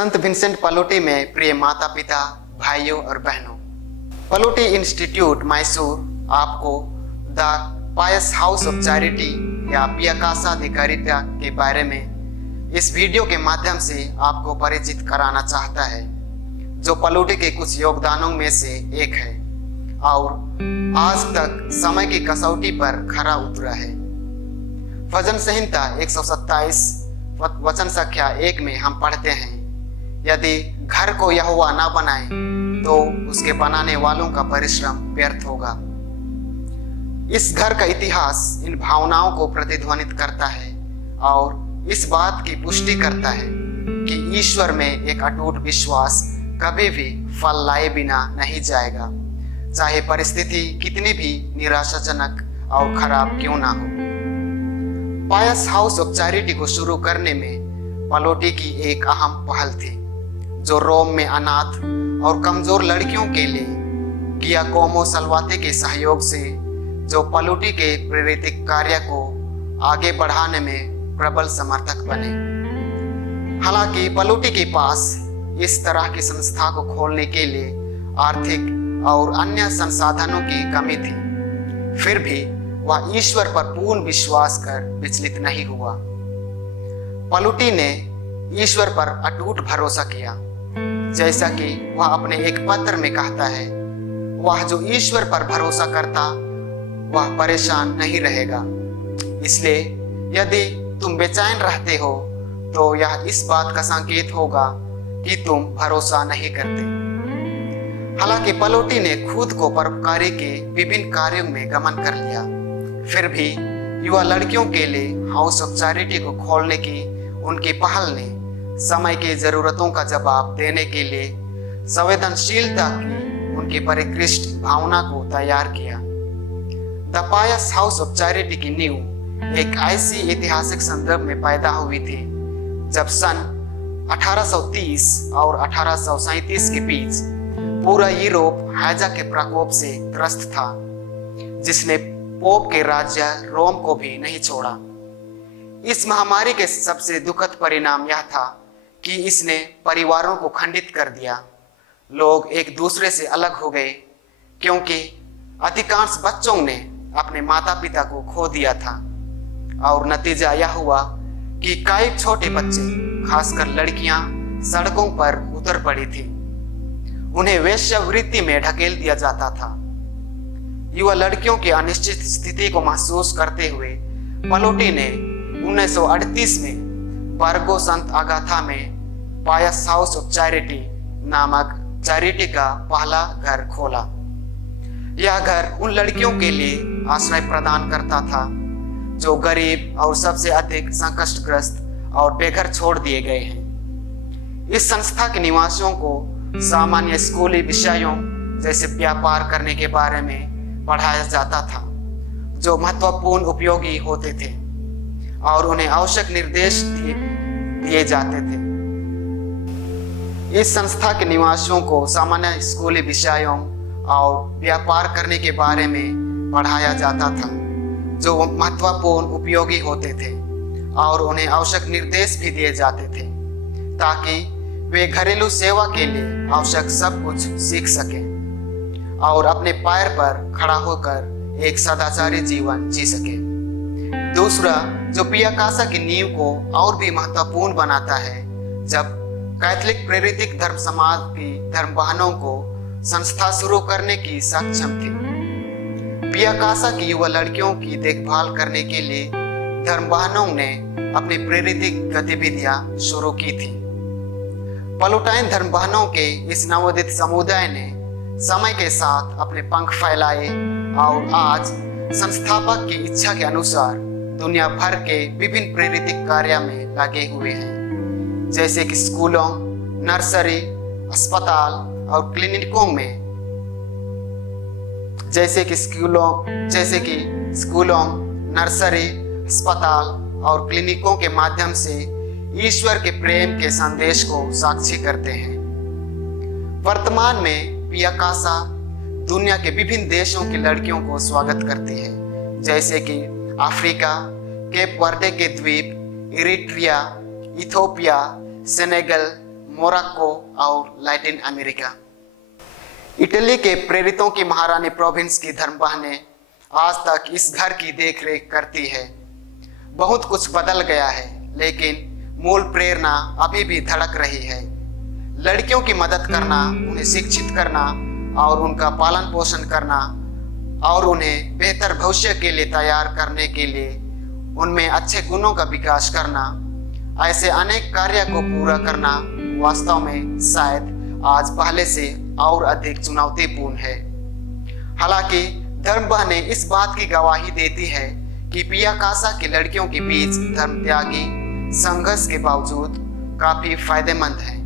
संत Vincent पलोटी में प्रिय माता पिता, भाइयों और बहनों, पलोटी इंस्टीट्यूट मैसूर आपको the Pious House of Charity या पिया कासा दी कैरिटा के बारे में इस वीडियो के माध्यम से आपको परिचित कराना चाहता है, जो पलोटी के कुछ योगदानों में से एक है और आज तक समय की कसौटी पर खरा उतरा है। भजन संहिता 127 वचन संख्या 1 में हम पढ़ते हैं, यदि घर को यहोवा ना बनाए तो उसके बनाने वालों का परिश्रम व्यर्थ होगा। इस घर का इतिहास इन भावनाओं को प्रतिध्वनित करता है और इस बात की पुष्टि करता है कि ईश्वर में एक अटूट विश्वास कभी भी फल लाए बिना नहीं जाएगा, चाहे परिस्थिति कितनी भी निराशाजनक और खराब क्यों ना हो। पायस हाउस ऑफ चैरिटी को शुरू करने में पलोटी की एक अहम पहल थी, जो रोम में अनाथ और कमजोर लड़कियों के लिए गियाकोमो सलवाते के सहयोग से जो पलोटी के प्रेरित कार्य को आगे बढ़ाने में प्रबल समर्थक बने। हालांकि पलोटी के पास इस तरह की संस्था को खोलने के लिए आर्थिक और अन्य संसाधनों की कमी थी, फिर भी वह ईश्वर पर पूर्ण विश्वास कर विचलित नहीं हुआ। पलोटी ने ईश्वर पर अटूट भरोसा किया, जैसा कि वह अपने एक पत्र में कहता है, वह जो ईश्वर पर भरोसा करता वह परेशान नहीं रहेगा। इसलिए यदि तुम बेचैन रहते हो तो यह इस बात का संकेत होगा कि तुम भरोसा नहीं करते। हालांकि पलोटी ने खुद को परोपकारी के विभिन्न कार्यों में गमन कर लिया, फिर भी युवा लड़कियों के लिए हाउस ऑफ चैरिटी को खोलने की उनकी पहल ने समय की जरूरतों का जवाब देने के लिए संवेदनशीलता की उनकी परिकृष्ट भावना को तैयार किया। The Pious House of Charity की नींव एक ऐसी ऐतिहासिक संदर्भ में पैदा हुई थी जब सन 1830 और 1837 के बीच पूरा यूरोप हैजा के प्रकोप से त्रस्त था, जिसने पोप के राज्य रोम को भी नहीं छोड़ा। इस महामारी के सबसे दुखद परिणाम यह था कि इसने परिवारों को खंडित कर दिया। लोग एक दूसरे से अलग हो गए क्योंकि अधिकांश बच्चों ने अपने माता पिता को खो दिया था, और नतीजा यह हुआ कि कई छोटे बच्चे, खासकर लड़कियां, सड़कों पर उतर पड़ी थी। उन्हें वेश्यावृत्ति में ढकेल दिया जाता था। युवा लड़कियों की अनिश्चित स्थिति को महसूस करते हुए पलोटी ने 1938 में बर्गो संत अगाथा में पायस हाउस ऑफ चैरिटी नामक चैरिटी का पहला घर खोला। यह घर उन लड़कियों के लिए आश्रय प्रदान करता था जो गरीब और सबसे अधिक संकटग्रस्त और बेघर छोड़ दिए गए हैं। इस संस्था के निवासियों को सामान्य स्कूली विषयों जैसे व्यापार करने के बारे में पढ़ाया जाता था, जो महत्वपूर्ण उपयोगी होते थे, और उन्हें आवश्यक निर्देश दिए जाते थे। इस संस्था के निवासियों को सामान्य स्कूली विषयों और व्यापार करने के बारे में पढ़ाया जाता था, जो महत्वपूर्ण उपयोगी होते थे, और उन्हें आवश्यक निर्देश भी दिए जाते थे ताकि वे घरेलू सेवा के लिए आवश्यक सब कुछ सीख सकें और अपने पैर पर खड़ा होकर एक सदाचारी जीवन जी सके। दूसरा, जो पिया कासा की नींव को और भी महत्वपूर्ण बनाता है, जब कैथोलिक प्रेरित धर्म समाज की धर्म बहनों को संस्था शुरू करने की सक्षम थी। पिया कासा की युवा लड़कियों की देखभाल करने के लिए धर्म बहनों ने अपनी प्रेरित गतिविधियां शुरू की थी। पलोटाइन धर्म बहनों के इस नवोदित समुदाय ने समय के साथ अपने पंख फैलाए और आज संस्थापक की इच्छा के अनुसार दुनिया भर के विभिन्न प्रेरित कार्य में लगे हुए हैं, जैसे कि स्कूलों, नर्सरी, अस्पताल और क्लिनिकों में स्कूलों, नर्सरी, अस्पताल और क्लिनिकों के माध्यम से ईश्वर के प्रेम के संदेश को साक्षी करते हैं। वर्तमान में पिया कासा दुनिया के विभिन्न देशों की लड़कियों को स्वागत करती है, जैसे कि अफ्रीका, केप वर्डे के द्वीप, इरिट्रिया, इथोपिया, सेनेगल, मोरक्को और लैटिन अमेरिका। इटली के प्रेरितों की महारानी प्रोविंस की धर्म बहनें आज तक इस घर की देखरेख करती है। बहुत कुछ बदल गया है, लेकिन मूल प्रेरणा अभी भी धड़क रही है। लड़कियों की मदद करना, उन्हें शिक्षित करना और उनका पालन पोषण करना और उन्हें बेहतर भविष्य के लिए तैयार करने के लिए उनमें अच्छे गुणों का विकास करना, ऐसे अनेक कार्य को पूरा करना वास्तव में शायद आज पहले से और अधिक चुनौतीपूर्ण है। हालांकि धर्म बहनें इस बात की गवाही देती है कि पियाकासा की लड़कियों के बीच धर्म त्यागी संघर्ष के बावजूद काफी फायदेमंद है।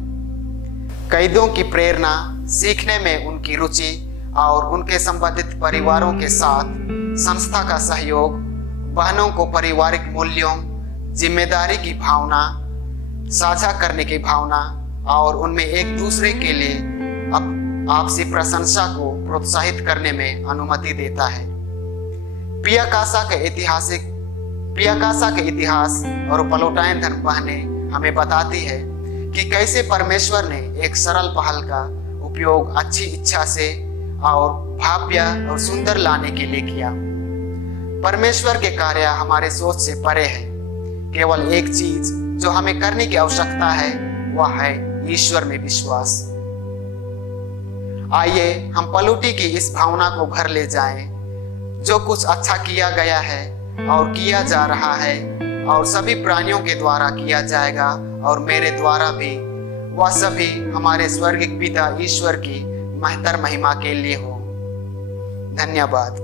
कैदियों की प्रेरणा, सीखने में उनकी रुचि और उनके संबंधित परिवारों के साथ संस्था का सहयोग बहनों को पारिवारिक मूल्यों, जिम्मेदारी की भावना, साझा करने की भावना और उनमें एक दूसरे के लिए आपसी प्रशंसा को प्रोत्साहित करने में अनुमति देता है। पियाकासा के इतिहास और पलोटाइन धर्म बहनें हमें बताती है कि कैसे परमेश्वर ने एक सरल पहल का उपयोग अच्छी इच्छा से और भव्य और सुंदर लाने के लिए किया। परमेश्वर के कार्य हमारे सोच से परे है। केवल एक चीज जो हमें करने की आवश्यकता है वह है ईश्वर में विश्वास। आइए हम पलूटी की इस भावना को घर ले जाएं। जो कुछ अच्छा किया गया है और किया जा रहा है और सभी प्राणियों के द्वारा किया जाएगा और मेरे द्वारा भी, वह सभी हमारे स्वर्गिक पिता ईश्वर की महत्तर महिमा के लिए हो। धन्यवाद।